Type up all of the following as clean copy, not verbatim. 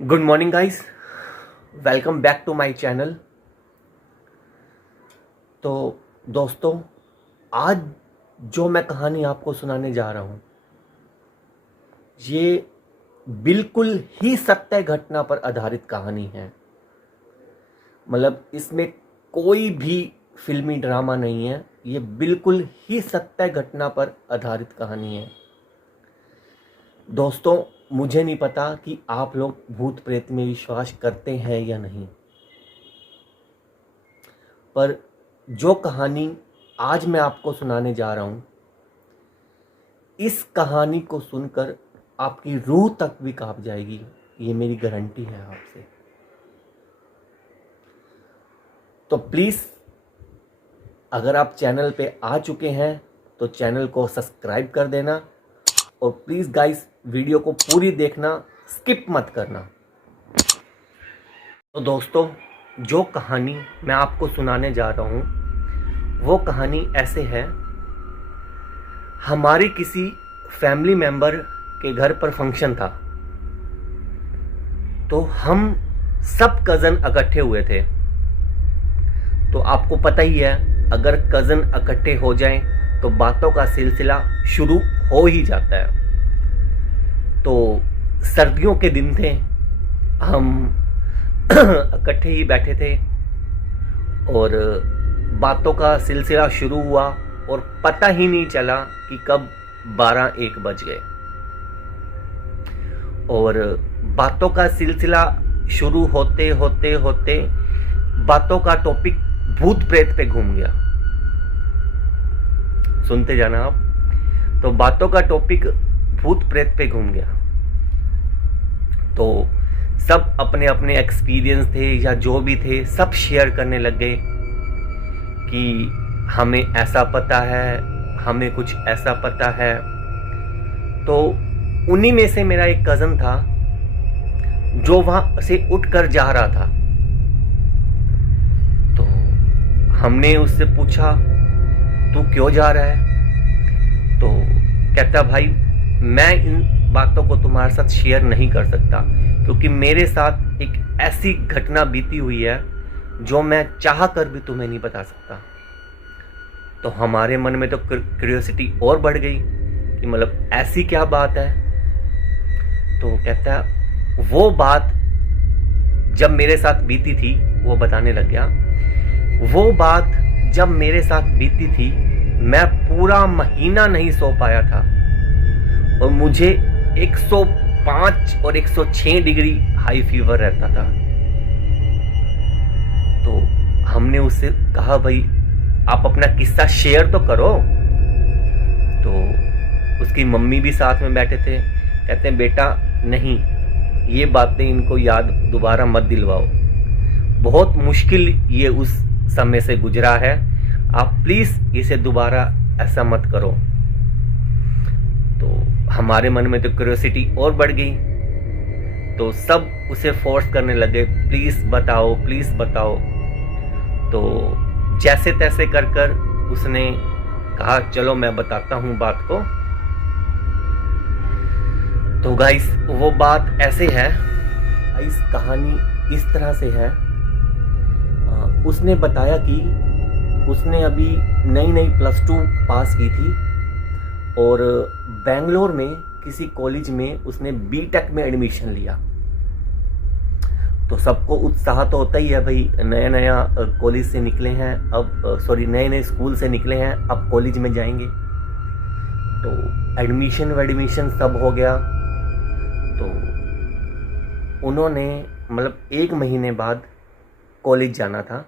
Good morning guys, welcome back to my channel. तो दोस्तों, आज जो मैं कहानी आपको सुनाने जा रहा हूँ ये बिल्कुल ही सत्य घटना पर आधारित कहानी है। मतलब इसमें कोई भी फिल्मी ड्रामा नहीं है, ये बिल्कुल ही सत्य घटना पर आधारित कहानी है। दोस्तों, मुझे नहीं पता कि आप लोग भूत प्रेत में विश्वास करते हैं या नहीं, पर जो कहानी आज मैं आपको सुनाने जा रहा हूँ, इस कहानी को सुनकर आपकी रूह तक भी कांप जाएगी। ये मेरी गारंटी है आपसे। तो प्लीज़, अगर आप चैनल पे आ चुके हैं तो चैनल को सब्सक्राइब कर देना, और प्लीज़ गाइस वीडियो को पूरी देखना, स्किप मत करना। तो दोस्तों, जो कहानी मैं आपको सुनाने जा रहा हूँ वो कहानी ऐसे है। हमारे किसी फैमिली मेंबर के घर पर फंक्शन था, तो हम सब कज़न इकट्ठे हुए थे। तो आपको पता ही है, अगर कज़न इकट्ठे हो जाएं तो बातों का सिलसिला शुरू हो ही जाता है। तो सर्दियों के दिन थे, हम इकट्ठे ही बैठे थे और बातों का सिलसिला शुरू हुआ और पता ही नहीं चला कि कब 12-1 बज गए। और बातों का सिलसिला शुरू होते होते होते बातों का टॉपिक भूत प्रेत पे घूम गया। सुनते जाना आप। तो बातों का टॉपिक भूत प्रेत पे घूम गया। तो सब अपने अपने एक्सपीरियंस थे या जो भी थे, सब शेयर करने लग गए कि हमें ऐसा पता है, हमें कुछ ऐसा पता है। तो उन्हीं में से मेरा एक कज़न था जो वहां से उठकर जा रहा था। तो हमने उससे पूछा, तू क्यों जा रहा है? तो कहता, भाई मैं इन बातों को तुम्हारे साथ शेयर नहीं कर सकता, क्योंकि मेरे साथ एक ऐसी घटना बीती हुई है जो मैं चाह कर भी तुम्हें नहीं बता सकता। तो हमारे मन में तो क्यूरियोसिटी और बढ़ गई कि मतलब ऐसी क्या बात है। तो कहता है, वो बात जब मेरे साथ बीती थी, वो बताने लग गया। वो बात जब मेरे साथ बीती थी, मैं पूरा महीना नहीं सो पाया था और मुझे 105 और 106 डिग्री हाई फीवर रहता था। तो हमने उससे कहा, भाई आप अपना किस्सा शेयर तो करो। तो उसकी मम्मी भी साथ में बैठे थे। कहते हैं, बेटा नहीं, ये बातें इनको याद दोबारा मत दिलवाओ, बहुत मुश्किल ये उस समय से गुजरा है, आप प्लीज इसे दोबारा ऐसा मत करो। तो हमारे मन में तो क्यूरियोसिटी और बढ़ गई। तो सब उसे फोर्स करने लगे, प्लीज बताओ, प्लीज बताओ। तो जैसे तैसे कर कर उसने कहा, चलो मैं बताता हूं बात को। तो गाइस, वो बात ऐसे है, गाइस कहानी इस तरह से है। उसने बताया कि उसने अभी नई नई +2 पास की थी और बेंगलोर में किसी कॉलेज में उसने बीटेक में एडमिशन लिया। तो सबको उत्साह तो होता ही है, भाई नया नया कॉलेज से निकले हैं, अब नए नए स्कूल से निकले हैं, अब कॉलेज में जाएंगे। तो एडमिशन सब हो गया। तो उन्होंने मतलब 1 महीने बाद कॉलेज जाना था।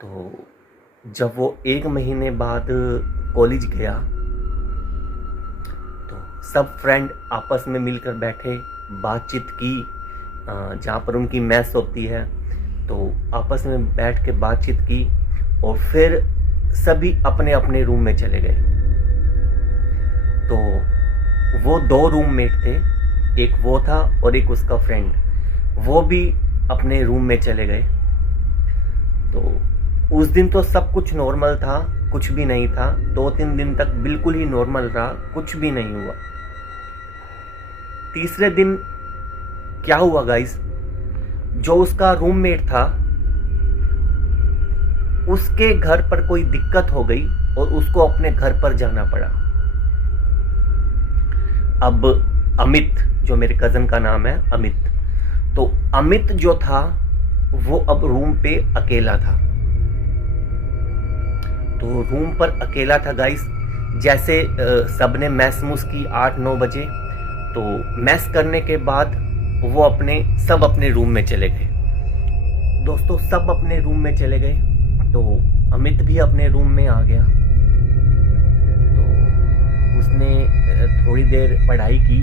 तो जब वो 1 महीने बाद कॉलेज गया तो सब फ्रेंड आपस में मिलकर बैठे, बातचीत की। जहाँ पर उनकी मैस होती है, तो आपस में बैठ के बातचीत की और फिर सभी अपने अपने रूम में चले गए। तो वो 2 रूममेट थे, एक वो था और एक उसका फ्रेंड, वो भी अपने रूम में चले गए। तो उस दिन तो सब कुछ नॉर्मल था, कुछ भी नहीं था। 2-3 दिन तक बिल्कुल ही नॉर्मल रहा, कुछ भी नहीं हुआ। तीसरे दिन क्या हुआ गाइस, जो उसका रूममेट था उसके घर पर कोई दिक्कत हो गई और उसको अपने घर पर जाना पड़ा। अब अमित, जो मेरे कजन का नाम है अमित, तो अमित जो था वो अब रूम पे अकेला था। तो रूम पर अकेला था गाइस। जैसे सबने मैस मूस की 8-9 बजे, तो मैस करने के बाद वो सब अपने रूम में चले गए। दोस्तों सब अपने रूम में चले गए, तो अमित भी अपने रूम में आ गया। तो उसने थोड़ी देर पढ़ाई की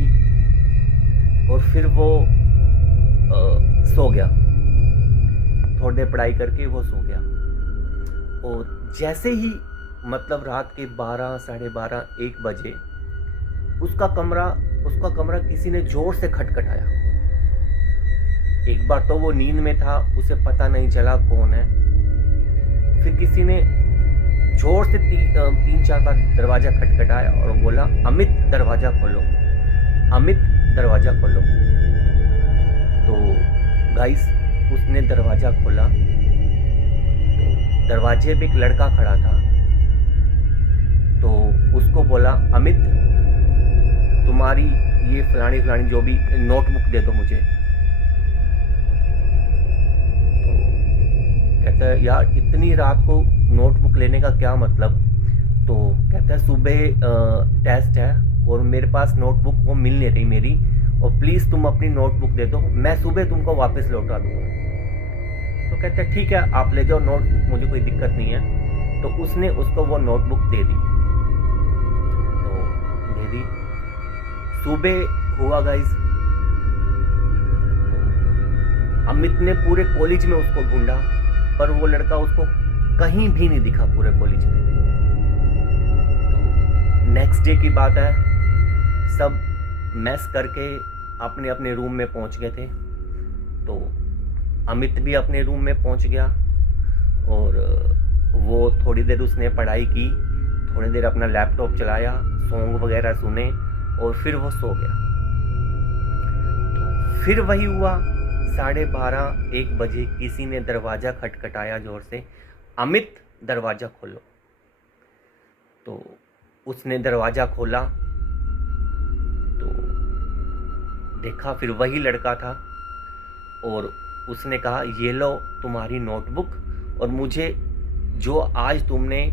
और फिर वो सो गया। थोड़ी देर पढ़ाई करके वो सो गया। और जैसे ही मतलब रात के 12, साढ़े 12, 1 बजे उसका कमरा किसी ने जोर से खटखटाया। एक बार तो वो नींद में था, उसे पता नहीं चला कौन है। फिर किसी ने जोर से 3-4 बार दरवाजा खटखटाया और बोला, अमित दरवाजा खोलो, अमित दरवाजा खोलो। तो गाइस उसने दरवाजा खोला, तो दरवाजे पे एक लड़का खड़ा था। तो उसको बोला, अमित तुम्हारी ये फलानी जो भी नोटबुक दे दो मुझे। तो कहता है, यार इतनी रात को नोटबुक लेने का क्या मतलब। तो कहता है, सुबह टेस्ट है और मेरे पास नोटबुक वो मिल नहीं रही मेरी, और प्लीज़ तुम अपनी नोटबुक दे दो, मैं सुबह तुमको वापस लौटा दूंगा। तो कहता है, ठीक है आप ले जाओ नोटबुक, मुझे कोई दिक्कत नहीं है। तो उसने उसको वो नोटबुक दे दी। तो दे दी, सुबह हुआ गाइस। तो अमित ने पूरे कॉलेज में उसको ढूंढा, पर वो लड़का उसको कहीं भी नहीं दिखा पूरे कॉलेज में। तो नेक्स्ट डे की बात है, सब मैस करके अपने अपने रूम में पहुंच गए थे। तो अमित भी अपने रूम में पहुंच गया और वो थोड़ी देर उसने पढ़ाई की, थोड़ी देर अपना लैपटॉप चलाया, सॉन्ग वगैरह सुने और फिर वो सो गया। तो फिर वही हुआ, 12:30-1 बजे किसी ने दरवाज़ा खटखटाया जोर से, अमित दरवाज़ा खोलो। तो उसने दरवाज़ा खोला तो देखा फिर वही लड़का था और उसने कहा, ये लो तुम्हारी नोटबुक, और मुझे जो आज तुमने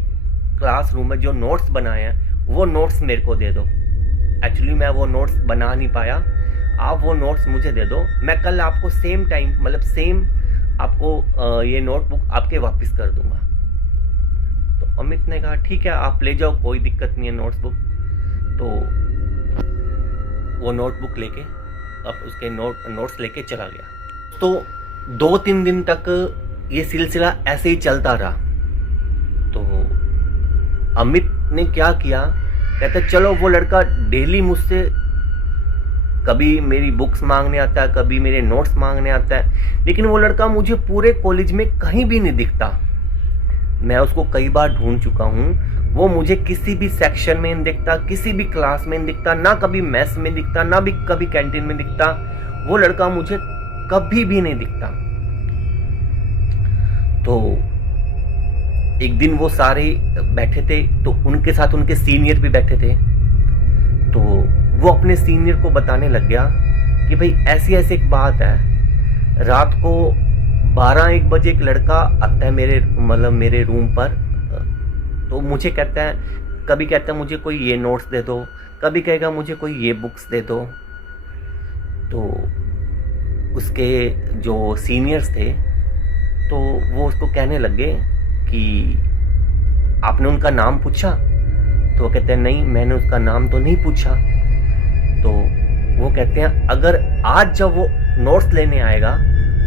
क्लासरूम में जो नोट्स बनाए हैं वो नोट्स मेरे को दे दो। एक्चुअली मैं वो नोट्स बना नहीं पाया, आप वो नोट्स मुझे दे दो, मैं कल आपको सेम टाइम मतलब सेम आपको ये नोटबुक आपके वापस कर दूंगा। तो अमित ने कहा, ठीक है आप ले जाओ, कोई दिक्कत नहीं है नोट्स बुक। तो वो नोटबुक लेके अब उसके नोट्स लेके चला गया। तो 2-3 दिन तक ये सिलसिला ऐसे ही चलता रहा। तो अमित ने क्या किया, कहता चलो वो लड़का डेली मुझसे कभी मेरी बुक्स मांगने आता है, कभी मेरे नोट्स मांगने आता है, लेकिन वो लड़का मुझे पूरे कॉलेज में कहीं भी नहीं दिखता। मैं उसको कई बार ढूंढ चुका हूँ, वो मुझे किसी भी सेक्शन में नहीं दिखता, किसी भी क्लास में नहीं दिखता, ना कभी मेस में दिखता, ना भी कभी कैंटीन में दिखता। वो लड़का मुझे कभी भी नहीं दिखता। तो एक दिन वो सारे बैठे थे, तो उनके साथ उनके सीनियर भी बैठे थे। तो वो अपने सीनियर को बताने लग गया कि भाई ऐसी ऐसी एक बात है, रात को 12-1 बजे एक लड़का आता है मेरे रूम पर। तो मुझे कहता है, कभी कहता है मुझे कोई ये नोट्स दे दो, कभी कहेगा मुझे कोई ये बुक्स दे दो। तो उसके जो सीनियर्स थे तो वो उसको कहने लगे कि आपने उनका नाम पूछा। तो वो कहते हैं, नहीं मैंने उसका नाम तो नहीं पूछा। तो वो कहते हैं, अगर आज जब वो नोट्स लेने आएगा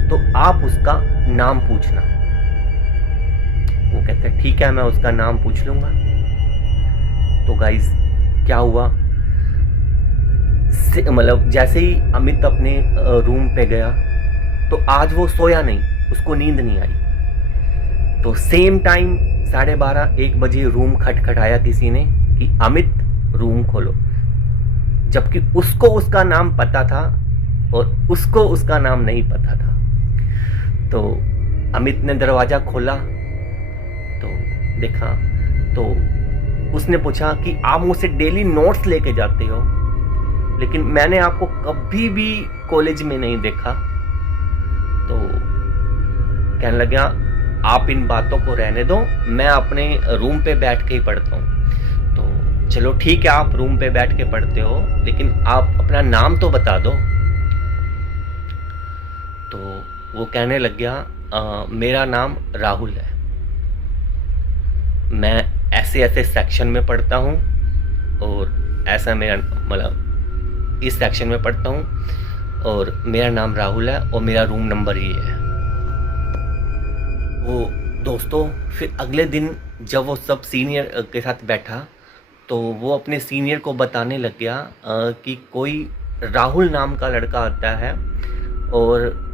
तो आप उसका नाम पूछना। वो कहते हैं, ठीक है मैं उसका नाम पूछ लूंगा। तो गाइस क्या हुआ, मतलब जैसे ही अमित अपने रूम पे गया तो आज वो सोया नहीं, उसको नींद नहीं आई। तो सेम टाइम 12:30-1 बजे रूम खटखटाया किसी ने कि अमित रूम खोलो, जबकि उसको उसका नाम पता था और उसको उसका नाम नहीं पता था। तो अमित ने दरवाज़ा खोला तो देखा, तो उसने पूछा कि आप मुझसे डेली नोट्स लेके जाते हो, लेकिन मैंने आपको कभी भी कॉलेज में नहीं देखा। तो कहने लगा आप इन बातों को रहने दो, मैं अपने रूम पे बैठ के ही पढ़ता हूँ। तो चलो ठीक है, आप रूम पे बैठ के पढ़ते हो, लेकिन आप अपना नाम तो बता दो। तो वो कहने लग गया मेरा नाम राहुल है, मैं ऐसे ऐसे सेक्शन में पढ़ता हूँ और ऐसा मेरा मतलब इस सेक्शन में पढ़ता हूँ और मेरा नाम राहुल है और मेरा रूम नंबर ये है। वो दोस्तों फिर अगले दिन जब वो सब सीनियर के साथ बैठा तो वो अपने सीनियर को बताने लग गया कि कोई राहुल नाम का लड़का आता है और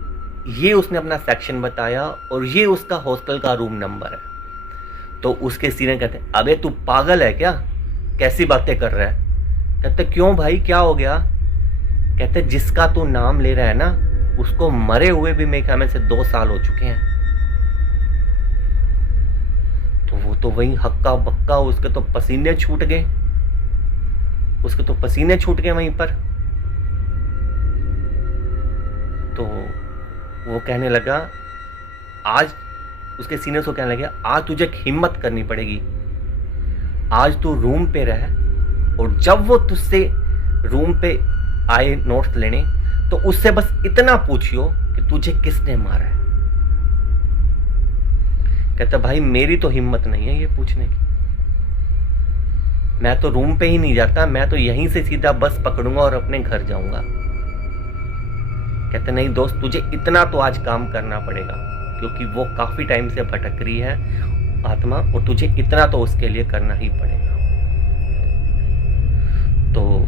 ये उसने अपना सेक्शन बताया और ये उसका हॉस्टल का रूम नंबर है। तो उसके सीनियर कहते हैं अबे तू पागल है क्या, कैसी बातें कर रहा है। कहते क्यों भाई, क्या हो गया। कहते जिसका तू नाम ले रहा है ना, उसको मरे हुए भी मेरे ख्याल में से 2 साल हो चुके हैं। तो वो तो वही हक्का बक्का, उसके तो पसीने छूट गए, वहीं पर। तो वो कहने लगा आज, उसके सीनियर्स को कहने लगे आज तुझे हिम्मत करनी पड़ेगी, आज तू रूम पे रह और जब वो तुझसे रूम पे आए नोट्स लेने तो उससे बस इतना पूछियो कि तुझे किसने मारा है। कहता भाई मेरी तो हिम्मत नहीं है ये पूछने की, मैं तो रूम पे ही नहीं जाता, मैं तो यहीं से सीधा बस पकड़ूंगा और अपने घर जाऊंगा। कहते नहीं दोस्त, तुझे इतना तो आज काम करना पड़ेगा, क्योंकि वो काफी टाइम से भटक रही है आत्मा, और तुझे इतना तो उसके लिए करना ही पड़ेगा। तो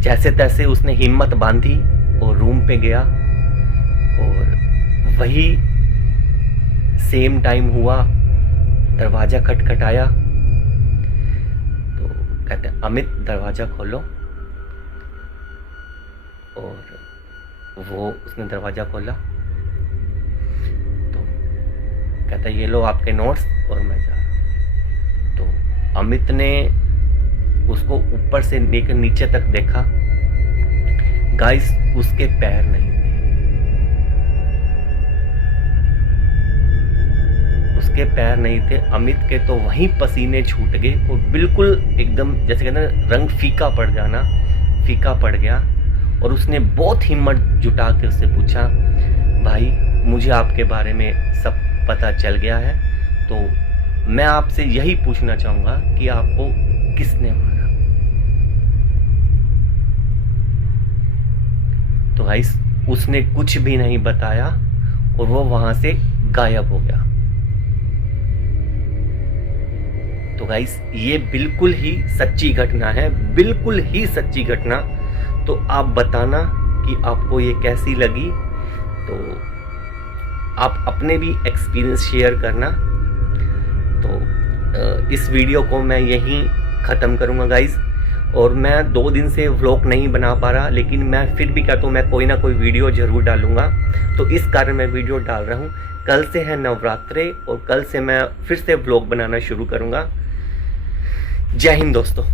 जैसे तैसे उसने हिम्मत बांधी और रूम पे गया और वही सेम टाइम हुआ, दरवाजा खटखटाया। तो कहते अमित दरवाजा खोलो, और वो उसने दरवाजा खोला तो कहता ये लो आपके नोट्स और मैं जा रहा। तो अमित ने उसको ऊपर से लेकर नीचे तक देखा, गाइस उसके पैर नहीं थे, उसके पैर नहीं थे। अमित के तो वहीं पसीने छूट गए और बिल्कुल एकदम जैसे कहते हैं रंग फीका पड़ जाना, फीका पड़ गया। और उसने बहुत हिम्मत जुटा के उससे पूछा भाई मुझे आपके बारे में सब पता चल गया है, तो मैं आपसे यही पूछना चाहूँगा कि आपको किसने मारा। तो गाइस उसने कुछ भी नहीं बताया और वो वहां से गायब हो गया। तो गाइस ये बिल्कुल ही सच्ची घटना है, बिल्कुल ही सच्ची घटना। तो आप बताना कि आपको ये कैसी लगी, तो आप अपने भी एक्सपीरियंस शेयर करना। तो इस वीडियो को मैं यहीं ख़त्म करूँगा गाइस, और मैं 2 दिन से व्लॉग नहीं बना पा रहा, लेकिन मैं फिर भी कहता हूँ मैं कोई ना कोई वीडियो ज़रूर डालूँगा, तो इस कारण मैं वीडियो डाल रहा हूँ। कल से है नवरात्रे और कल से मैं फिर से व्लॉग बनाना शुरू करूँगा। जय हिंद दोस्तों।